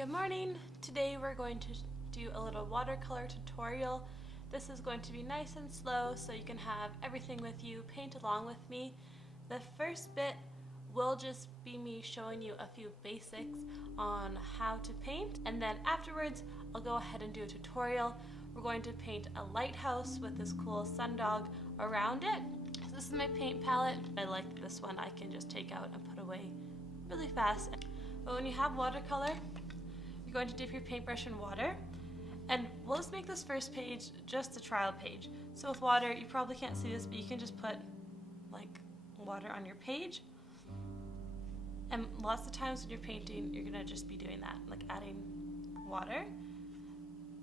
Good morning! Today we're going to do a little watercolor tutorial. This is going to be nice and slow so you can have everything with you, paint along with me. The first bit will just be me showing you a few basics on how to paint, and then afterwards I'll go ahead and do a tutorial. We're going to paint a lighthouse with this cool sundog around it. So this is my paint palette. I like this one. I can just take out and put away really fast. But when you have watercolor, you're going to dip your paintbrush in water, and we'll just make this first page just a trial page. So with water, you probably can't see this, but you can just put like water on your page. And lots of times when you're painting, you're gonna just be doing that, like adding water.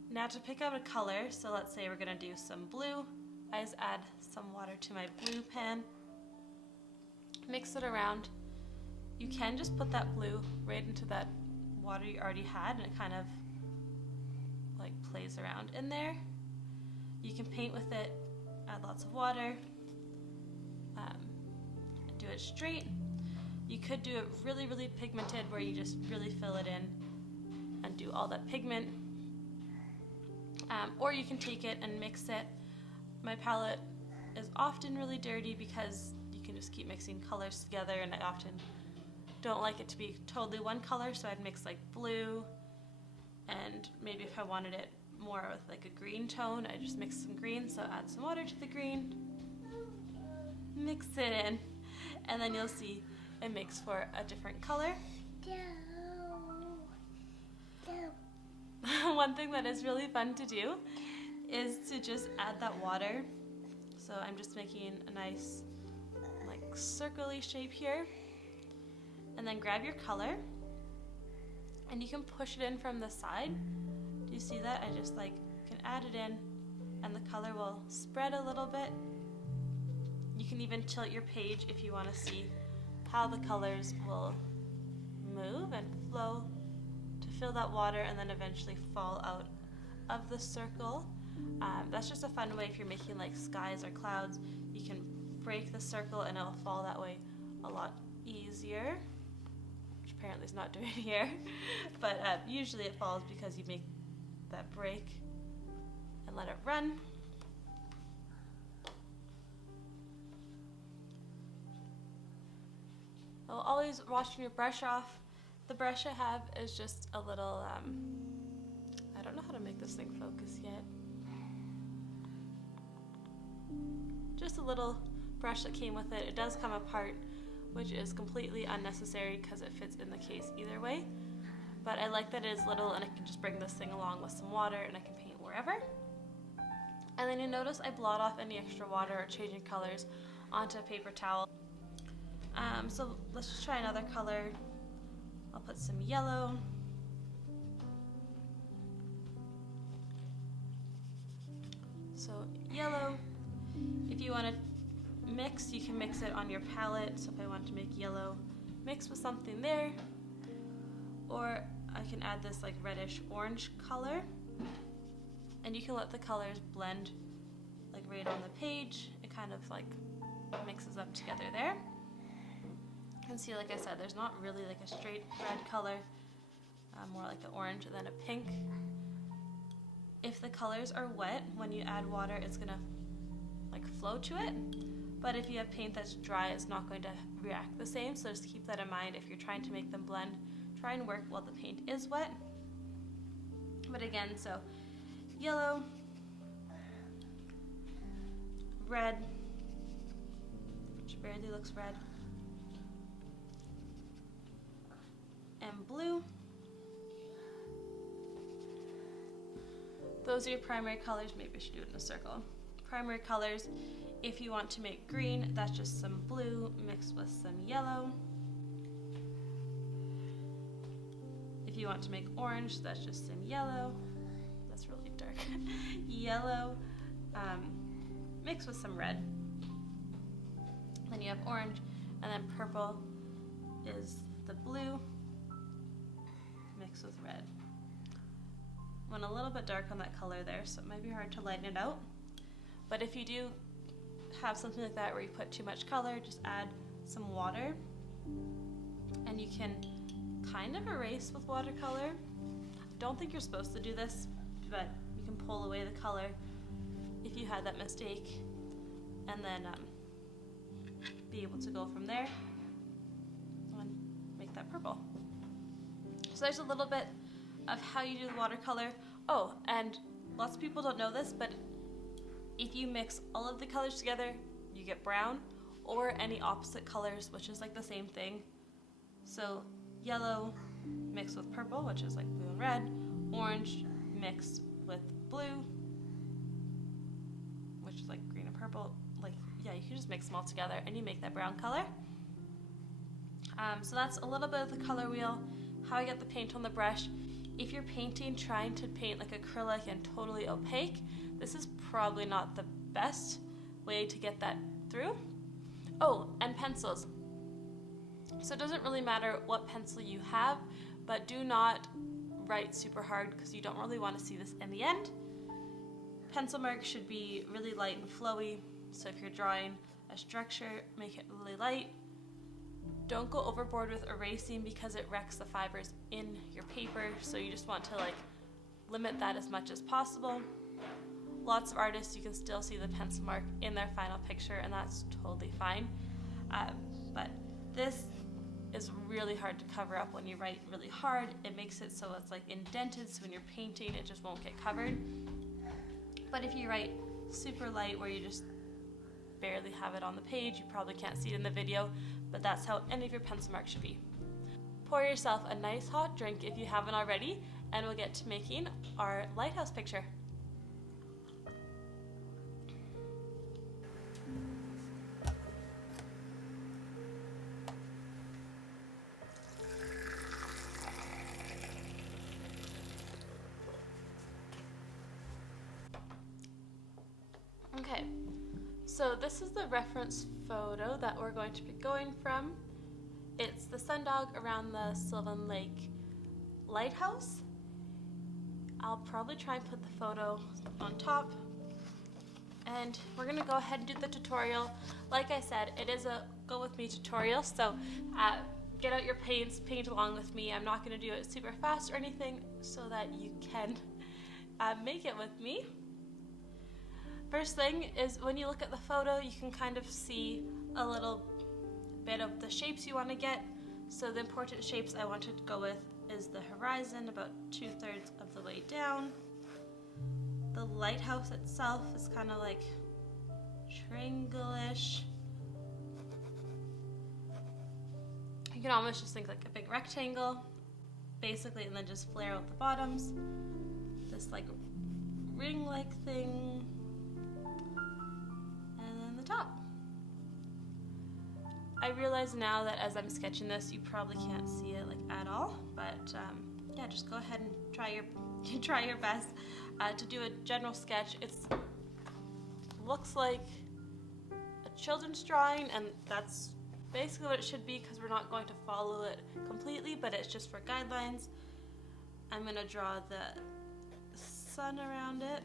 Now to pick out a color, so let's say we're gonna do some blue. I just add some water to my blue pen, mix it around. You can just put that blue right into that water you already had, and it kind of like plays around in there. You can paint with it, add lots of water, do it straight. You could do it really pigmented, where you just really fill it in and do all that pigment. Or you can take it and mix it. My palette is often really dirty because you can just keep mixing colors together, and I often don't like it to be totally one color, so I'd mix like blue, and maybe if I wanted it more with like a green tone, I just mix some green, so add some water to the green, mix it in, and then you'll see it makes for a different color. One thing that is really fun to do is to just add that water. So I'm just making a nice like circle-y shape here, and then grab your color and you can push it in from the side. Do you see that? I just like can add it in and the color will spread a little bit. You can even tilt your page if you want to see how the colors will move and flow to fill that water and then eventually fall out of the circle. That's just a fun way if you're making like skies or clouds. You can break the circle and it'll fall that way a lot easier, which apparently is not doing here. But usually it falls because you make that break and let it run. Always washing your brush off. The brush I have is just a little, I don't know how to make this thing focus yet. Just a little brush that came with it. It does come apart, which is completely unnecessary because it fits in the case either way. But I like that it is little, and I can just bring this thing along with some water and I can paint wherever. And then you notice I blot off any extra water or changing colors onto a paper towel. So let's just try another color. I'll put some yellow. So yellow, if you want to mix, you can mix it on your palette. So if I want to make yellow, mix with something there. Or I can add this like reddish orange color. And you can let the colors blend like right on the page. It kind of like mixes up together there. You can see, like I said, there's not really like a straight red color, more like an orange and then a pink. If the colors are wet, when you add water, it's gonna like flow to it. But if you have paint that's dry, it's not going to react the same. So just keep that in mind if you're trying to make them blend. Try and work while the paint is wet. But again, so yellow, red, which barely looks red, and blue. Those are your primary colors. Maybe I should do it in a circle. Primary colors. If you want to make green, that's just some blue mixed with some yellow. If you want to make orange, that's just some yellow. That's really dark. Yellow mixed with some red. Then you have orange, and then purple is the blue mixed with red. Went a little bit dark on that color there, so it might be hard to lighten it out. But if you do have something like that where you put too much color, just add some water, and you can kind of erase with watercolor. don't think you're supposed to do this, but you can pull away the color if you had that mistake, and then be able to go from there and make that purple. So there's a little bit of how you do the watercolor. Oh, and lots of people don't know this, but if you mix all of the colors together, you get brown, or any opposite colors, which is like the same thing. So yellow mixed with purple, which is like blue and red, orange mixed with blue, which is like green and purple. Like, yeah, you can just mix them all together and you make that brown color. So that's a little bit of the color wheel, how I get the paint on the brush. If you're painting, trying to paint like acrylic and totally opaque, this is probably not the best way to get that through. Oh, and pencils. So it doesn't really matter what pencil you have, but do not write super hard because you don't really want to see this in the end. Pencil marks should be really light and flowy. So if you're drawing a structure, make it really light. Don't go overboard with erasing because it wrecks the fibers in your paper. So you just want to like limit that as much as possible. Lots of artists, you can still see the pencil mark in their final picture, and that's totally fine. But this is really hard to cover up when you write really hard. It makes it so it's like indented, so when you're painting, it just won't get covered. But if you write super light where you just barely have it on the page, you probably can't see it in the video, but that's how any of your pencil marks should be. Pour yourself a nice hot drink if you haven't already, and we'll get to making our lighthouse picture. Okay, so this is the reference photo that we're going to be going from. It's the sundog around the Sylvan Lake Lighthouse. I'll probably try and put the photo on top. And we're gonna go ahead and do the tutorial. Like I said, it is a go with me tutorial, so get out your paints, paint along with me. I'm not gonna do it super fast or anything so that you can make it with me. First thing is when you look at the photo, you can kind of see a little bit of the shapes you want to get. So the important shapes I wanted to go with is the horizon, about 2/3 of the way down. The lighthouse itself is kind of like triangle-ish. You can almost just think like a big rectangle, basically, and then just flare out the bottoms. This like ring-like thing. Top. I realize now that as I'm sketching this, you probably can't see it like at all, but yeah, just go ahead and try your best to do a general sketch. It looks like a children's drawing, and that's basically what it should be because we're not going to follow it completely, but it's just for guidelines. I'm going to draw the sun around it,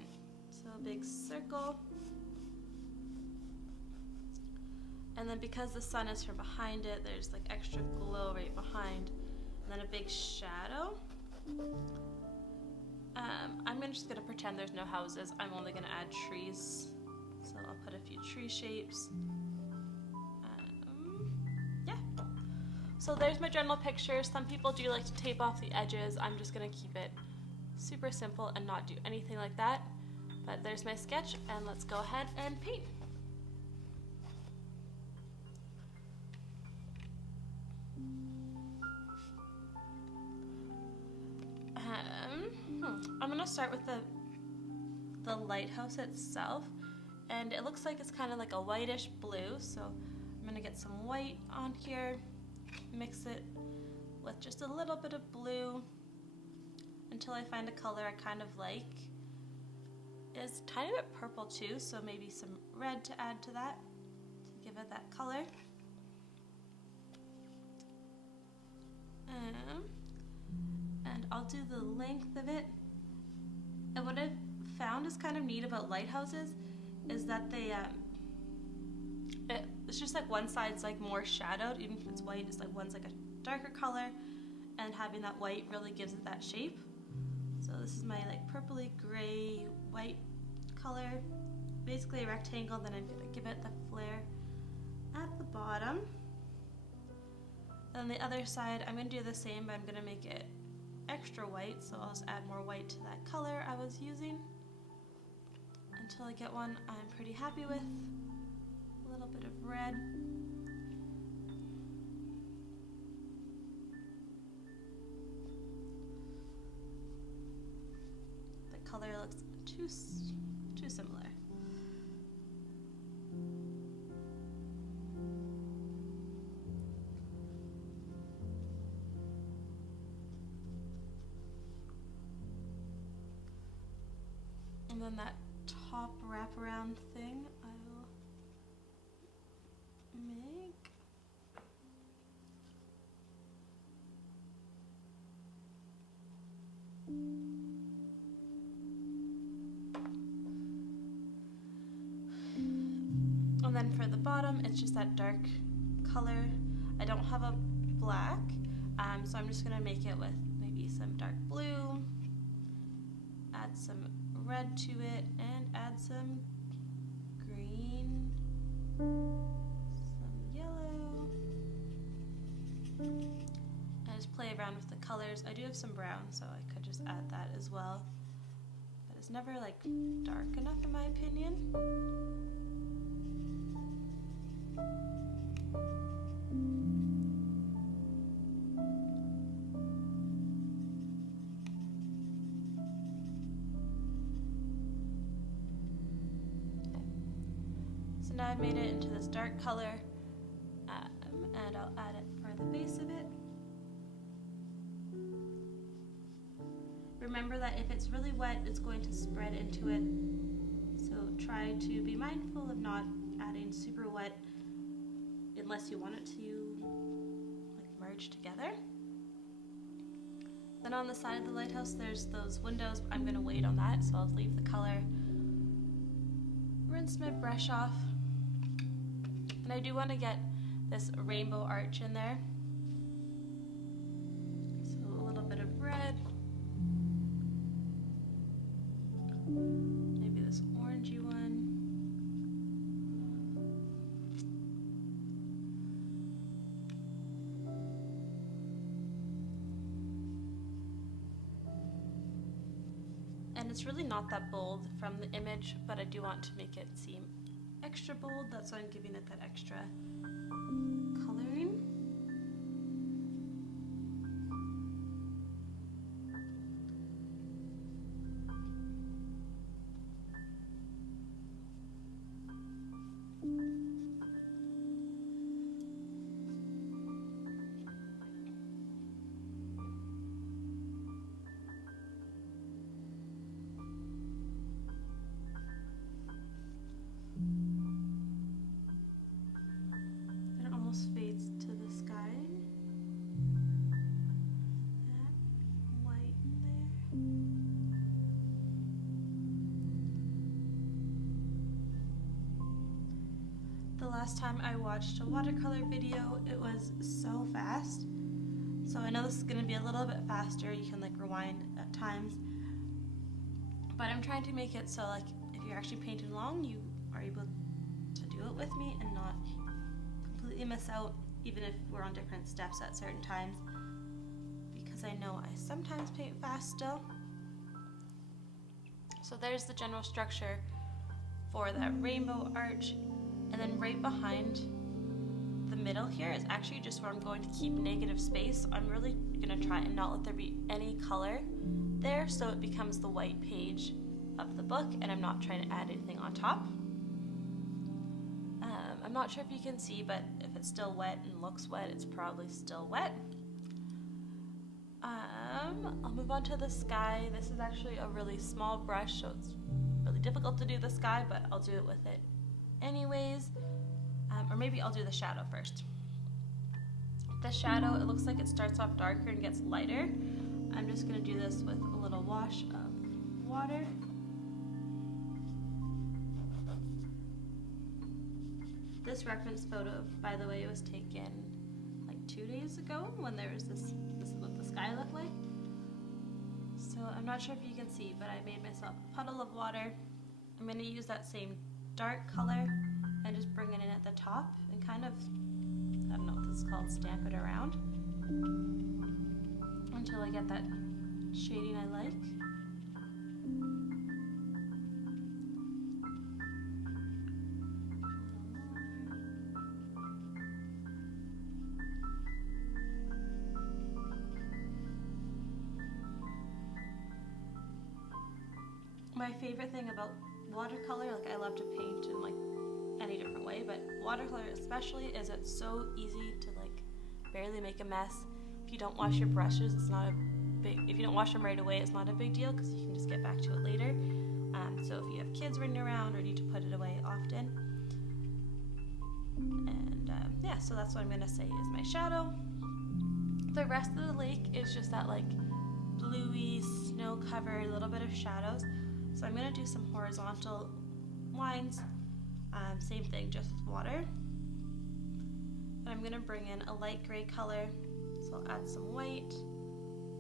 so a big circle. And then because the sun is from behind it, there's like extra glow right behind, and then a big shadow. I'm just gonna pretend there's no houses. I'm only gonna add trees. So I'll put a few tree shapes. Yeah. So there's my general picture. Some people do like to tape off the edges. I'm just gonna keep it super simple and not do anything like that. But there's my sketch, and let's go ahead and paint. I'm gonna start with the lighthouse itself, and it looks like it's kind of like a whitish blue, so I'm gonna get some white on here, mix it with just a little bit of blue until I find a color I kind of like. It's a tiny bit purple too, so maybe some red to add to that to give it that color. And I'll do the length of it. And what I've found is kind of neat about lighthouses is that they, it's just like one side's like more shadowed, even if it's white, it's like one's like a darker color, and having that white really gives it that shape. So this is my like purpley gray white color, basically a rectangle. Then I'm gonna give it the flare at the bottom. Then the other side, I'm gonna do the same, but I'm gonna make it extra white, so I'll just add more white to that color I was using until I get one I'm pretty happy with. A little bit of red. The color looks too similar. And then that top wraparound thing I'll make. And then for the bottom, it's just that dark color. I don't have a black, so I'm just gonna make it with maybe some dark blue, add some red to it, and add some green, some yellow, and just play around with the colors. I do have some brown, so I could just add that as well, but it's never like dark enough in my opinion. So now I've made it into this dark color, and I'll add it for the base of it. Remember that if it's really wet, it's going to spread into it, so try to be mindful of not adding super wet unless you want it to like merge together. Then on the side of the lighthouse there's those windows. I'm going to wait on that, so I'll leave the color. Rinse my brush off. And I do want to get this rainbow arch in there. So a little bit of red. Maybe this orangey one. And it's really not that bold from the image, but I do want to make it seem extra bold. That's why I'm giving it that extra coloring. Fades to the sky. That white there. The last time I watched a watercolor video, it was so fast. So I know this is going to be a little bit faster. You can like rewind at times. But I'm trying to make it so like if you're actually painting along, you are able to do it with me and not completely miss out, even if we're on different steps at certain times, because I know I sometimes paint fast still. So there's the general structure for that rainbow arch, and then right behind the middle here is actually just where I'm going to keep negative space. So I'm really going to try and not let there be any color there, so it becomes the white page of the book, and I'm not trying to add anything on top. I'm not sure if you can see, but if it's still wet and looks wet, it's probably still wet. I'll move on to the sky. This is actually a really small brush, so it's really difficult to do the sky, but I'll do it with it anyways. Or maybe I'll do the shadow first. The shadow, it looks like it starts off darker and gets lighter. I'm just going to do this with a little wash of water. This reference photo, by the way, was taken like 2 days ago when there was this is what the sky looked like. So I'm not sure if you can see, but I made myself a puddle of water. I'm going to use that same dark color and just bring it in at the top and kind of, I don't know what this is called, stamp it around until I get that shading I like. My favorite thing about watercolor, like I love to paint in like any different way, but watercolor especially, is it's so easy to like barely make a mess. If you don't wash your brushes, it's not a big, if you don't wash them right away, it's not a big deal because you can just get back to it later. So if you have kids running around or need to put it away often. And yeah, so that's what I'm gonna say is my shadow. The rest of the lake is just that like bluey, snow covered, little bit of shadows. So I'm going to do some horizontal lines, same thing, just with water. And I'm going to bring in a light gray color, so I'll add some white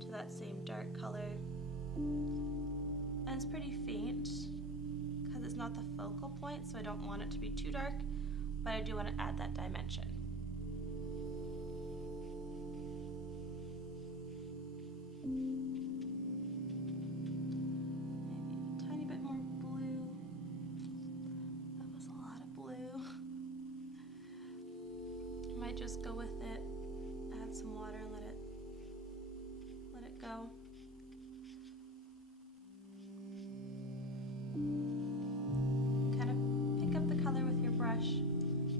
to that same dark color. And it's pretty faint because it's not the focal point, so I don't want it to be too dark, but I do want to add that dimension. Just go with it, add some water and let it go. Kind of pick up the color with your brush,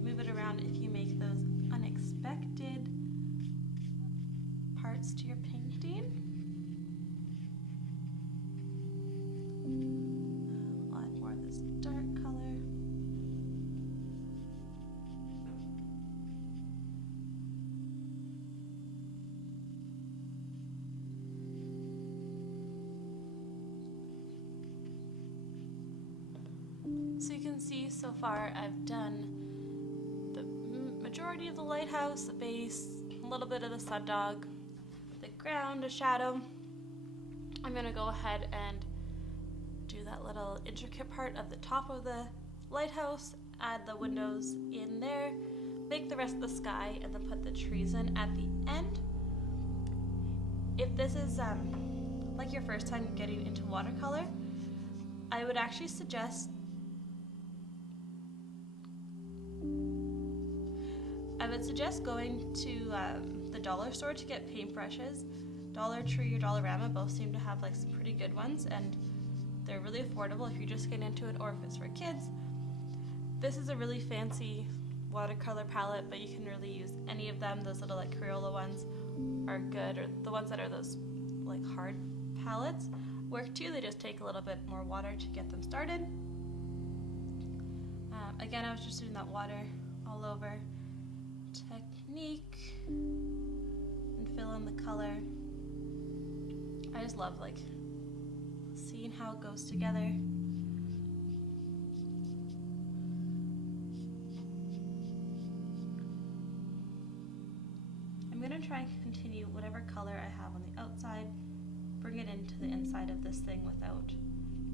move it around if you make those unexpected parts to your painting. I'll add more of this dark color. So you can see so far I've done the majority of the lighthouse, the base, a little bit of the sundog, the ground, a shadow. I'm going to go ahead and do that little intricate part of the top of the lighthouse, add the windows in there, make the rest of the sky, and then put the trees in at the end. If this is like your first time getting into watercolor, I would actually suggest going to the dollar store to get paintbrushes. Dollar Tree or Dollarama both seem to have like some pretty good ones, and they're really affordable if you're just getting into it or if it's for kids. This is a really fancy watercolor palette, but you can really use any of them. Those little like Crayola ones are good, or the ones that are those like hard palettes work too. They just take a little bit more water to get them started. Again, I was just doing that water all over technique and fill in the color. I just love like seeing how it goes together. I'm going to try and continue whatever color I have on the outside, bring it into the inside of this thing without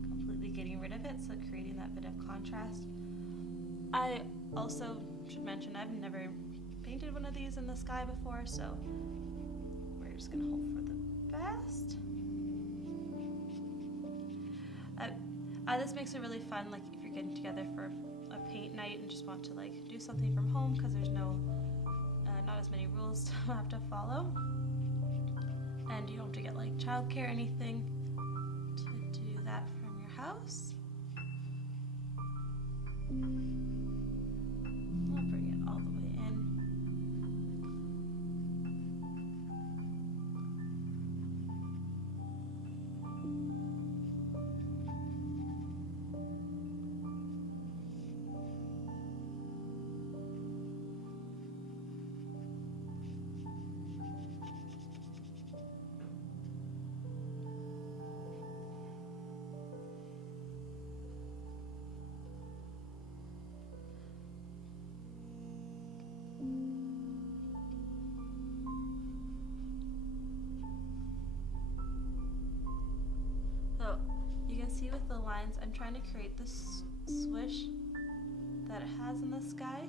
completely getting rid of it, so creating that bit of contrast. I also should mention I've never painted one of these in the sky before, so we're just going to hope for the best. This makes it really fun, like if you're getting together for a paint night and just want to like do something from home because there's not as many rules to have to follow, and you don't have to get like childcare or anything to do that from your house. I'll bring it all the way in. can see with the lines, I'm trying to create this swish that it has in the sky.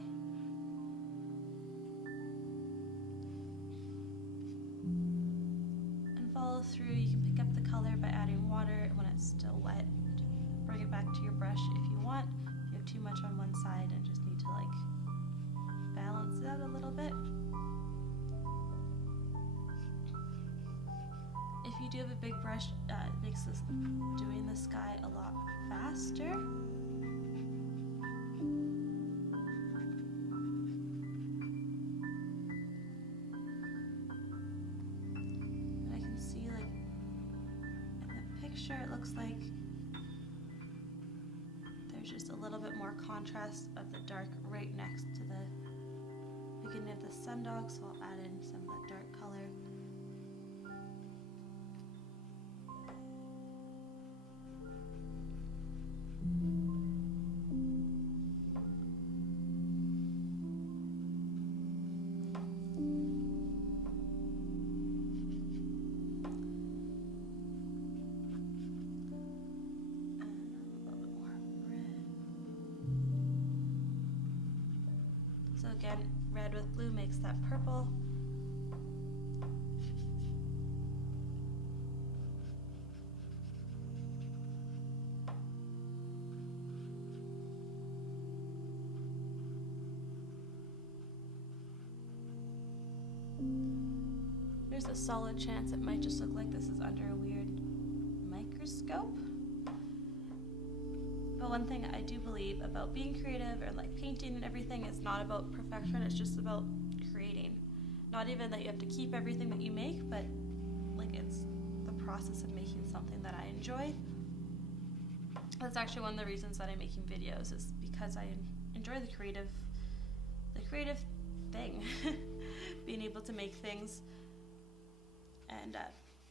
And follow through. You can pick up the color by adding water when it's still wet. Bring it back to your brush if you want. If you have too much on one side and just need to like balance it out a little bit. If you do have a big brush, it makes this doing the sky a lot faster. And I can see, like, in the picture, it looks like there's just a little bit more contrast of the dark right next to the beginning of the sundog, so I'll add in some of that dark color. So again, red with blue makes that purple. There's a solid chance it might just look like this is under a weird microscope. But one thing I do believe about being creative or like painting and everything is not about perfection, it's just about creating. Not even that you have to keep everything that you make, but like it's the process of making something that I enjoy. That's actually one of the reasons that I'm making videos, is because I enjoy the creative thing. Being able to make things and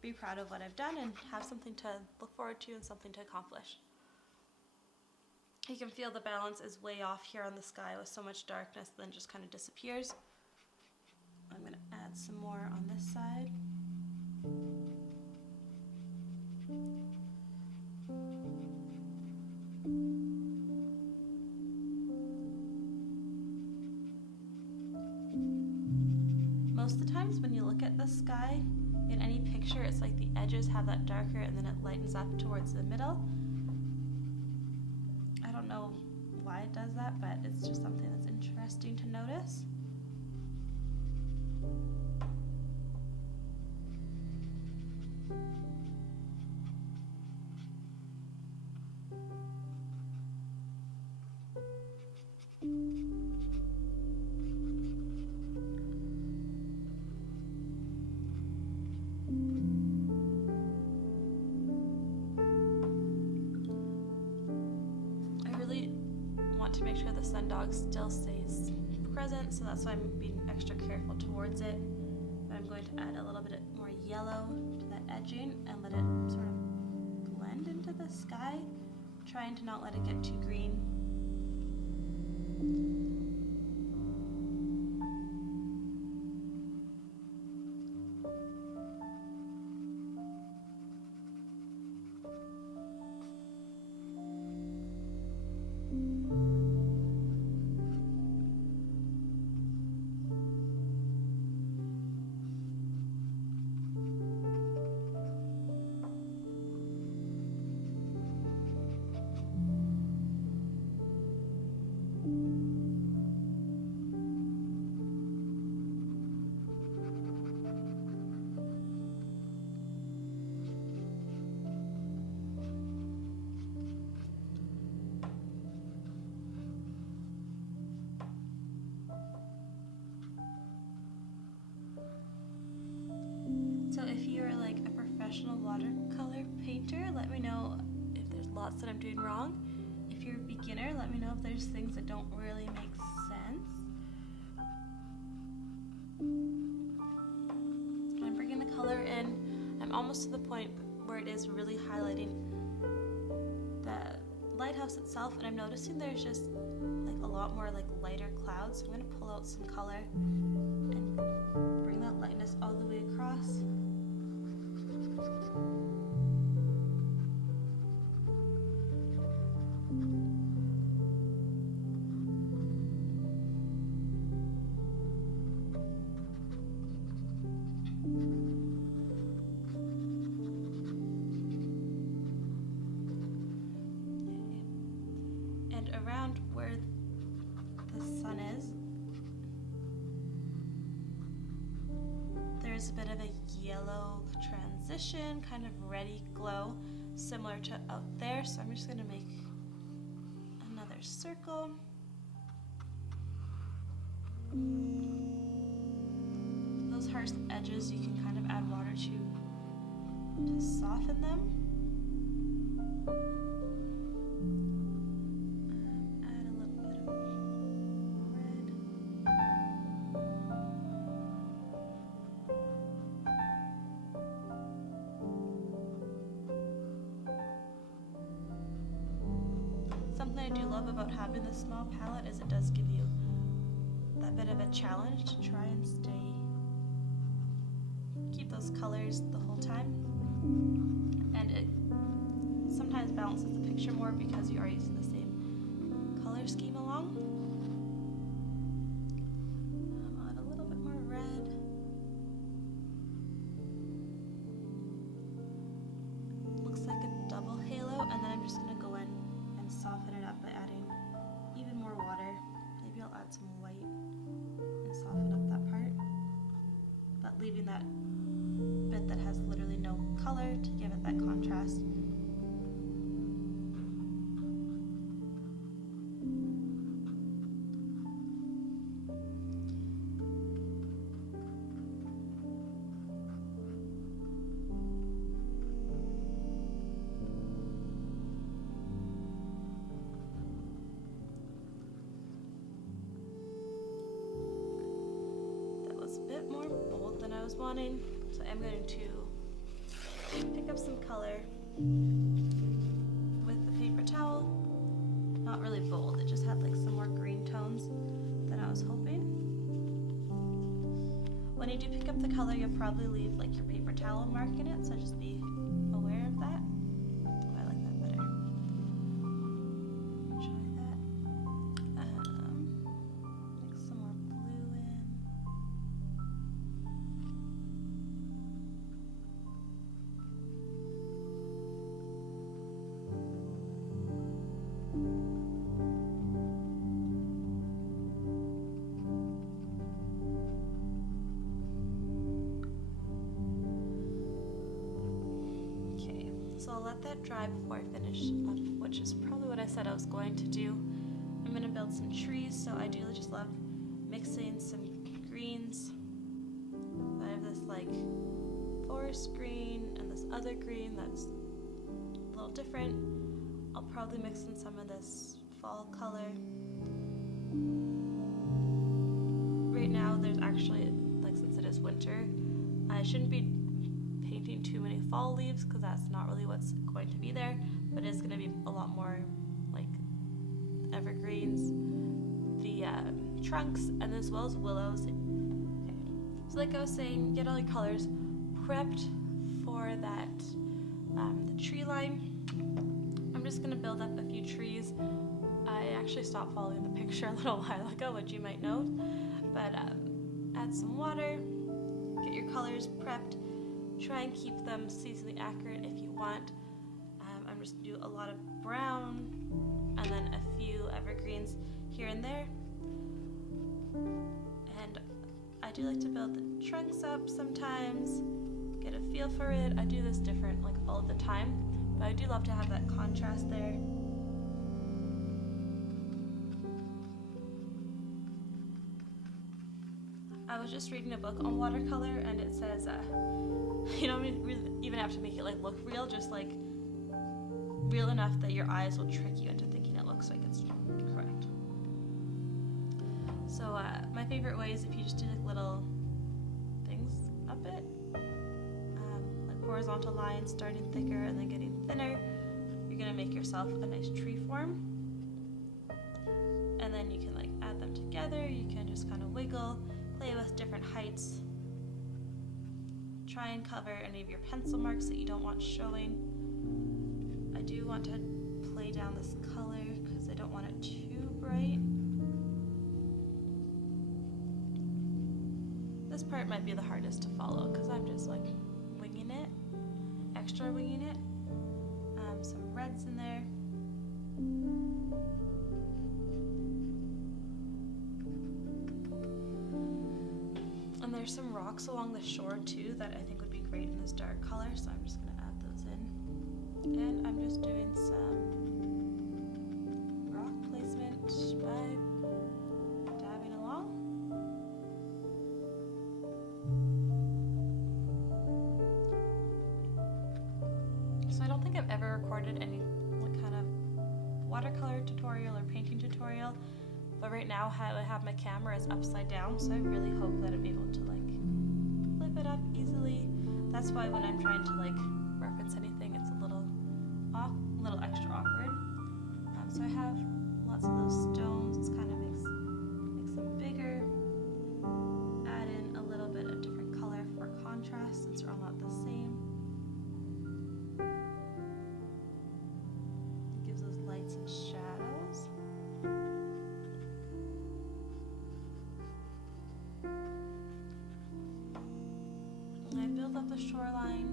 be proud of what I've done and have something to look forward to and something to accomplish. You can feel the balance is way off here on the sky with so much darkness, then just kind of disappears. I'm going to add some more on this side. Most of the times when you look at the sky in any picture, it's like the edges have that darker and then it lightens up towards the middle. I don't know why it does that, but it's just something that's interesting to notice. To make sure the sundog still stays present, so that's why I'm being extra careful towards it. But I'm going to add a little bit more yellow to that edging and let it sort of blend into the sky, trying to not let it get too green. So if you're like a professional watercolor painter, let me know if there's lots that I'm doing wrong. If you're a beginner, let me know if there's things that don't really make sense. So I'm bringing the color in. I'm almost to the point where it is really highlighting the lighthouse itself, and I'm noticing there's just like a lot more like lighter clouds. So I'm going to pull out some color and bring that lightness all the way across. And around where the sun is, there's a bit of a yellow transition, kind of reddy glow, similar to out there. So I'm just going to make another circle. Those harsh edges you can kind of add water to soften them. Add a little bit of red. Something I do love about having this small palette is it does give you that bit of a challenge to try and keep those colors the whole time, and it sometimes balances the picture more because you are using the same color scheme along. I'll add a little bit more red. Looks like a double halo, and then I'm just going to go in and soften it up by adding even more water. Maybe I'll add some white and soften up that part, but leaving that bit that has literally no color to give it that contrast. Wanting, so I'm going to pick up some color with the paper towel. Not really bold, it just had like some more green tones than I was hoping. When you do pick up the color, you'll probably leave like your paper towel mark in it, so just be aware of that. Oh, I like that better. Try that. Mix some more blue in. So I'll let that dry before I finish up, which is probably what I said I was going to do. I'm going to build some trees, so I do just love mixing some greens. I have this like forest green and this other green that's a little different. I'll probably mix in some of this fall color. Right now there's actually, like since it is winter, I shouldn't be painting too many fall leaves because that's not really what's going to be there, but it's going to be a lot more like evergreens, the trunks, and as well as willows. Okay. So like I was saying, get all your colors prepped for that the tree line. I'm just going to build up a few trees. I actually stopped following the picture a little while ago, which you might know, but add some water, get your colors prepped. Try and keep them seasonally accurate if you want. I'm just going to do a lot of brown and then a few evergreens here and there. And I do like to build the trunks up sometimes, get a feel for it. I do this different like all the time, but I do love to have that contrast there. I was just reading a book on watercolor, and it says you don't even have to make it like look real, just like real enough that your eyes will trick you into thinking it looks like it's correct. So my favorite way is if you just do like little things up it, like horizontal lines starting thicker and then getting thinner. You're gonna make yourself a nice tree form, and then you can like add them together. You can just kind of wiggle, play with different heights. Try and cover any of your pencil marks that you don't want showing. I do want to play down this color because I don't want it too bright. This part might be the hardest to follow because I'm just like winging it, extra winging it. Some reds in there. there's some rocks along the shore too that I think would be great in this dark color, so I'm just gonna add those in. And I'm just doing some rock placement by dabbing along. So I don't think I've ever recorded any kind of watercolor tutorial or painting tutorial, but right now how I have my camera is upside down, so I really hope that I'm able to like flip it up easily. That's why when I'm trying to like reference anything, it's a little extra awkward. So I have lots of those stones. It's kind of makes them bigger. Add in a little bit of different color for contrast since they're all not the same. It gives those lights and shadows. And I build up the shoreline.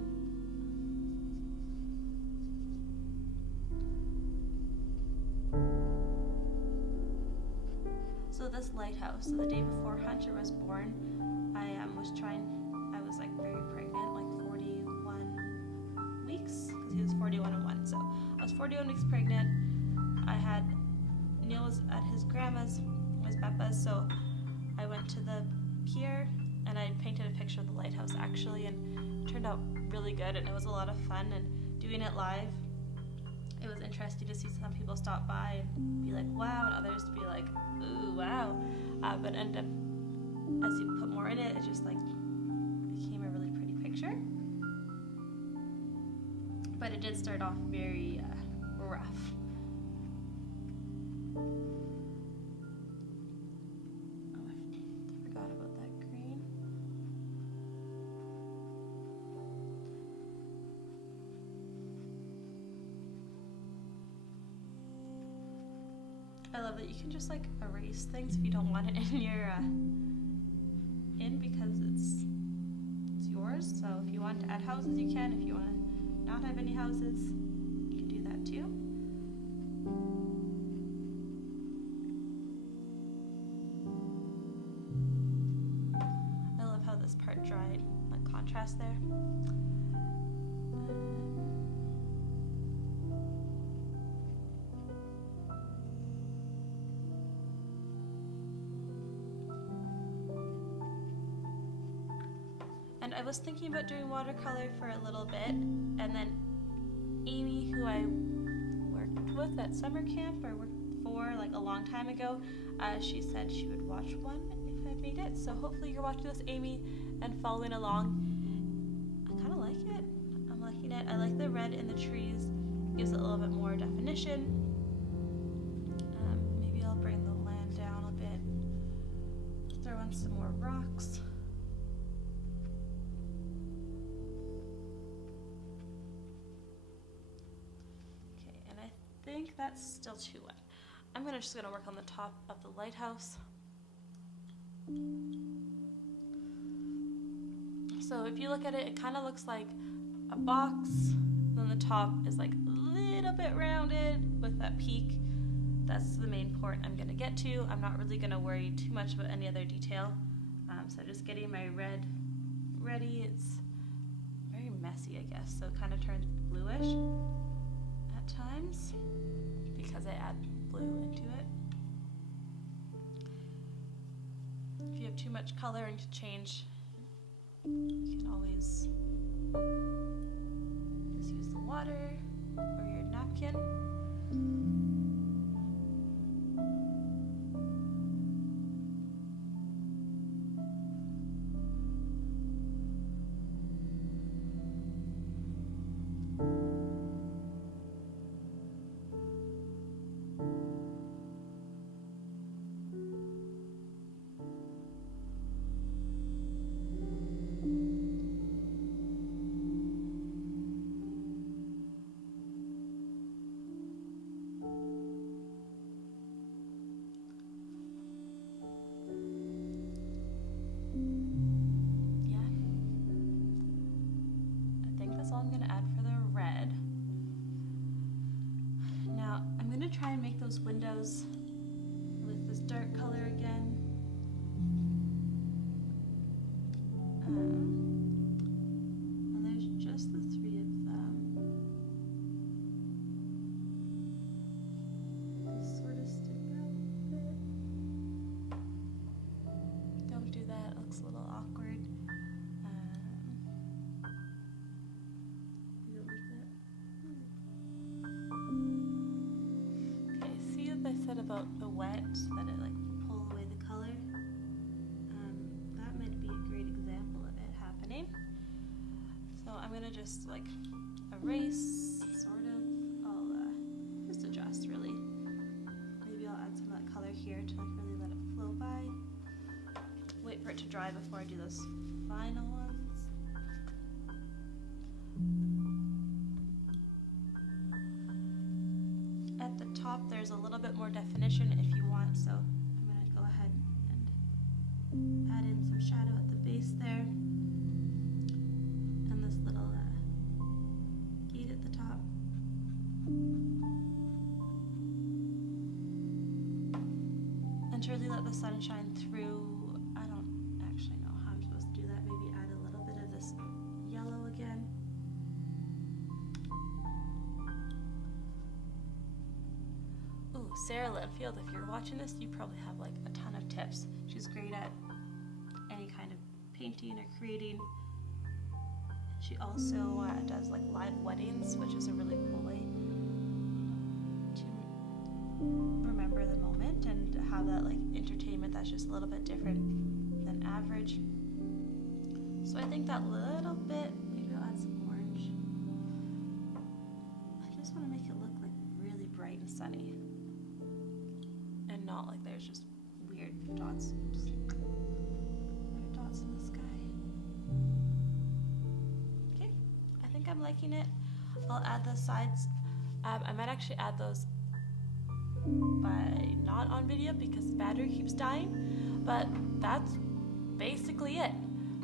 So this lighthouse, so the day before Hunter was born, I was like very pregnant, like 41 weeks, because he was 41 and 1. So I was 41 weeks pregnant. Neil was at his grandma's, Miss Peppa's, so I went to the pier and I painted a picture of the lighthouse actually, and it turned out really good, and it was a lot of fun, and doing it live, it was interesting to see some people stop by and be like, wow, and others to be like, ooh, wow. But end up, as you put more in it, it just like became a really pretty picture. But it did start off very rough. Oh, I forgot about that green. I love that you can just like erase things if you don't want it in your because it's yours. So if you want to add houses, you can. If you want to not have any houses, you can do that too. I love how this part dried, like contrast there. And I was thinking about doing watercolor for a little bit, and then Amy, who I worked with at summer camp or worked for like a long time ago, she said she would watch one if I made it. So hopefully you're watching this, Amy, and following along. I kind of like it. I'm liking it. I like the red in the trees. It gives it a little bit more definition. Maybe I'll bring the land down a bit. Throw in some more rocks. I think that's still too wet. I'm just gonna work on the top of the lighthouse. So if you look at it, it kind of looks like a box. Then the top is like a little bit rounded with that peak. That's the main part I'm gonna get to. I'm not really gonna worry too much about any other detail. So just getting my red ready. It's very messy, I guess, so it kind of turns bluish at times because I add blue into it. If you have too much color and to change, you can always just use the water or your napkin. I'm going to add for the red. Now I'm going to try and make those windows with this dark color again. And there's just the three of them. They sort of stick out a bit. Don't do that, it looks a little awkward. You don't like that? Okay, see what I said about the wet, that it like pull away the color? That might be a great example of it happening. So I'm gonna just like erase, sort of. I'll just adjust really. Maybe I'll add some of that color here to like really let it flow by. Wait for it to dry before I do those final ones. At the top there's a little bit more definition if you want, so I'm gonna go ahead and add in some shadow at the base there. And this little gate at the top. And to really let the sun shine through, I don't actually know how I'm supposed to do that. Maybe add a little bit of this yellow again. Ooh, Sarah Linfield, if you're watching this, you probably have like a ton of tips. She's great at any kind of painting or creating. She also does like live weddings, which is a really cool way to remember the moment and have that like entertainment that's just a little bit different than average. So I think that little bit, maybe I'll add some orange. I just want to make it look like really bright and sunny. And not like there's just weird dots. Oops. Weird dots in the sky. Okay, I think I'm liking it. I'll add the sides. I might actually add those by not on video because the battery keeps dying. But that's basically it.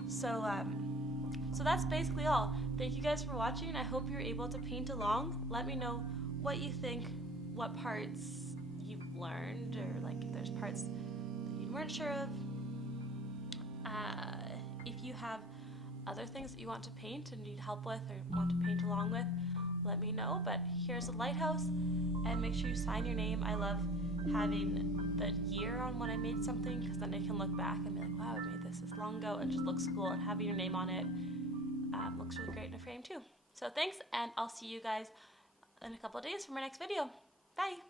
So that's basically all. Thank you guys for watching. I hope you're able to paint along. Let me know what you think, what parts you've learned, or like if there's parts that you weren't sure of. If you have other things that you want to paint and need help with or want to paint along with, let me know. But here's a lighthouse, and make sure you sign your name. I love having the year on when I made something, because then I can look back and be like, wow, I made this long ago. It just looks cool, and having your name on it looks really great in a frame too. So thanks, and I'll see you guys in a couple of days for my next video. Bye!